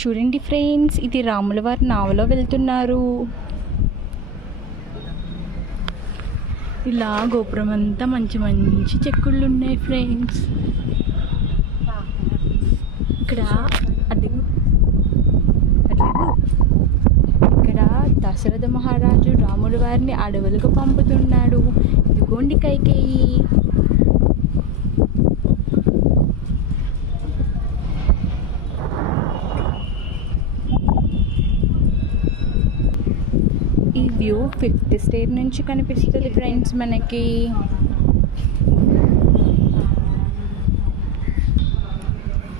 చూడండి ఫ్రెండ్స్, ఇది రాముల వారి నావలో వెళ్తున్నారు. ఇలా గోపురం అంతా మంచి మంచి చెక్కుళ్ళు ఉన్నాయి ఫ్రెండ్స్. ఇక్కడ ఇక్కడ దశరథ మహారాజు రాముల వారిని అడవులకు పంపుతున్నాడు. ఇదిగోండి కైకేయి. ఈ వ్యూ 5th స్టేర్ నుంచి కనిపిస్తుంది ఫ్రెండ్స్ మనకి.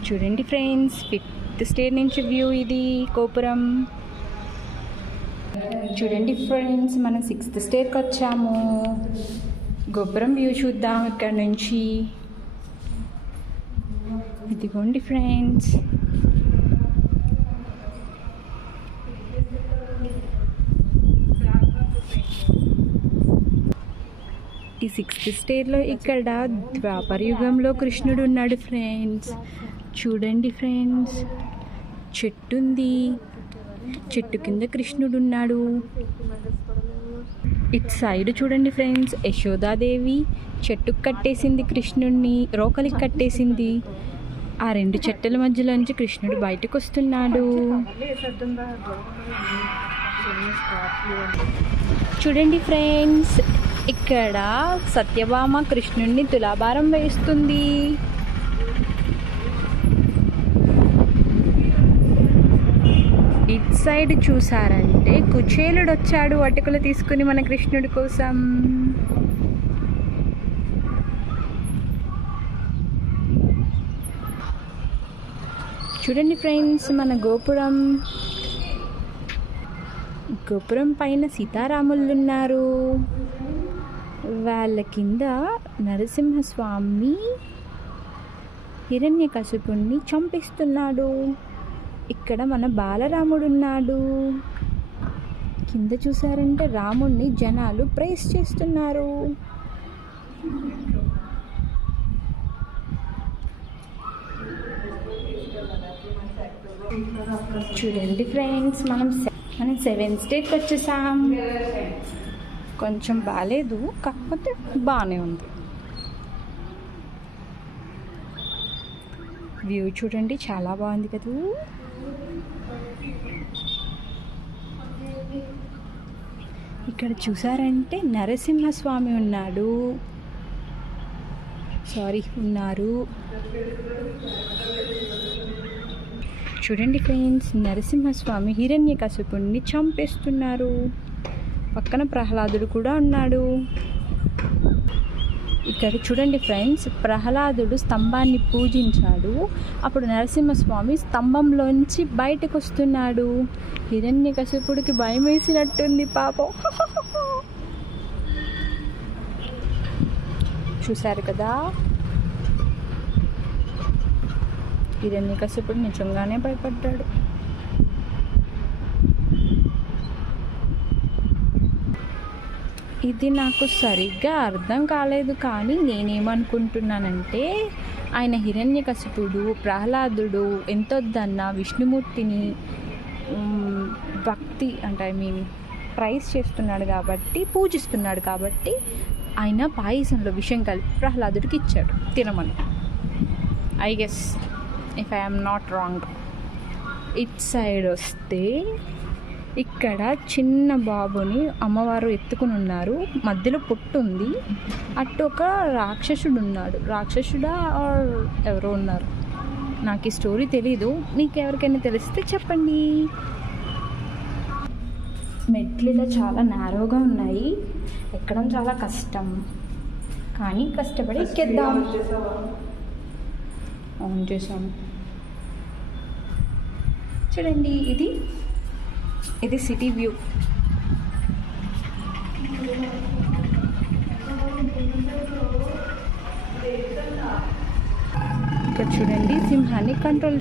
చూడండి ఫ్రెండ్స్, 5th స్టేర్ నుంచి వ్యూ ఇది గోపురం. చూడండి ఫ్రెండ్స్, మనం 6th స్టేర్కి వచ్చాము. గోపురం వ్యూ చూద్దాం ఇక్కడ నుంచి. ఇదిగోండి ఫ్రెండ్స్, ఈ 6th స్టేర్లో ఇక్కడ ద్వాపర యుగంలో కృష్ణుడు ఉన్నాడు ఫ్రెండ్స్. చూడండి ఫ్రెండ్స్, చెట్టు ఉంది, చెట్టు కింద కృష్ణుడు ఉన్నాడు. ఇటు సైడ్ చూడండి ఫ్రెండ్స్, యశోదాదేవి చెట్టుకు కట్టేసింది కృష్ణుడిని, రోకలికి కట్టేసింది. ఆ 2 చెట్టల మధ్యలోంచి కృష్ణుడు బయటకు వస్తున్నాడు. చూడండి ఫ్రెండ్స్, ఇక్కడ సత్యభామ కృష్ణుడిని తులాభారం వేస్తుంది. ఇటు సైడ్ చూసారంటే కుచేలుడు వచ్చాడు అటుకులు తీసుకుని మన కృష్ణుడి కోసం. చూడండి ఫ్రెండ్స్, మన గోపురం పైన సీతారాములు ఉన్నారు. వాళ్ళ కింద నరసింహస్వామి హిరణ్యకశిపుణ్ణి చంపిస్తున్నాడు. ఇక్కడ మన బాలరాముడు ఉన్నాడు. కింద చూసారంటే రాముణ్ణి జనాలు ప్రైజ్ చేస్తున్నారు. చూడండి ఫ్రెండ్స్, మనం 7th స్టేర్కి వచ్చేసాం. కొంచెం బాగాలేదు, కాకపోతే బాగానే ఉంది. వ్యూ చూడండి, చాలా బాగుంది కదా. ఇక్కడ చూసారంటే నరసింహస్వామి ఉన్నారు. చూడండి ఫ్రెండ్స్, నరసింహస్వామి హిరణ్యకశిపుణ్ణి చంపేస్తున్నారు. పక్కన ప్రహ్లాదుడు కూడా ఉన్నాడు. ఇక్కడ చూడండి ఫ్రెండ్స్, ప్రహ్లాదుడు స్తంభాన్ని పూజించాడు. అప్పుడు నరసింహస్వామి స్తంభంలోంచి బయటకు వస్తున్నాడు. హిరణ్యకశిపుడికి భయం వేసినట్టుంది పాపం. చూశారు కదా, హిరణ్యకశిపుడు నిజంగానే భయపడ్డాడు. ఇది నాకు సరిగ్గా అర్థం కాలేదు, కానీ నేనేమనుకుంటున్నానంటే ఆయన హిరణ్యకశిపుడు ప్రహ్లాదుడు ఎంతొద్దన్న విష్ణుమూర్తిని భక్తి అంటే ప్రైజ్ చేస్తున్నాడు కాబట్టి, పూజిస్తున్నాడు కాబట్టి ఆయన పాయసంలో విషం కలిపి ప్రహ్లాదుడికి ఇచ్చాడు తినమని. I guess, if I am not wrong. It side వస్తే ఇక్కడ చిన్న బాబుని అమ్మవారు ఎత్తుకుని ఉన్నారు. మధ్యలో పొట్టు ఉంది. అటు ఒక రాక్షసుడు ఉన్నాడు. రాక్షసుడా ఎవరో ఉన్నారు, నాకు ఈ స్టోరీ తెలీదు. మీకు ఎవరికైనా తెలిస్తే చెప్పండి. మెట్లు ఇలా చాలా నేరోగా ఉన్నాయి, ఎక్కడం చాలా కష్టం, కానీ కష్టపడి ఎక్కేద్దాం. ఆన్ చేసాము. చూడండి, ఇది సిటీ వ్యూ. ఇక్కడ చూడండి, సింహాన్ని కంట్రోల్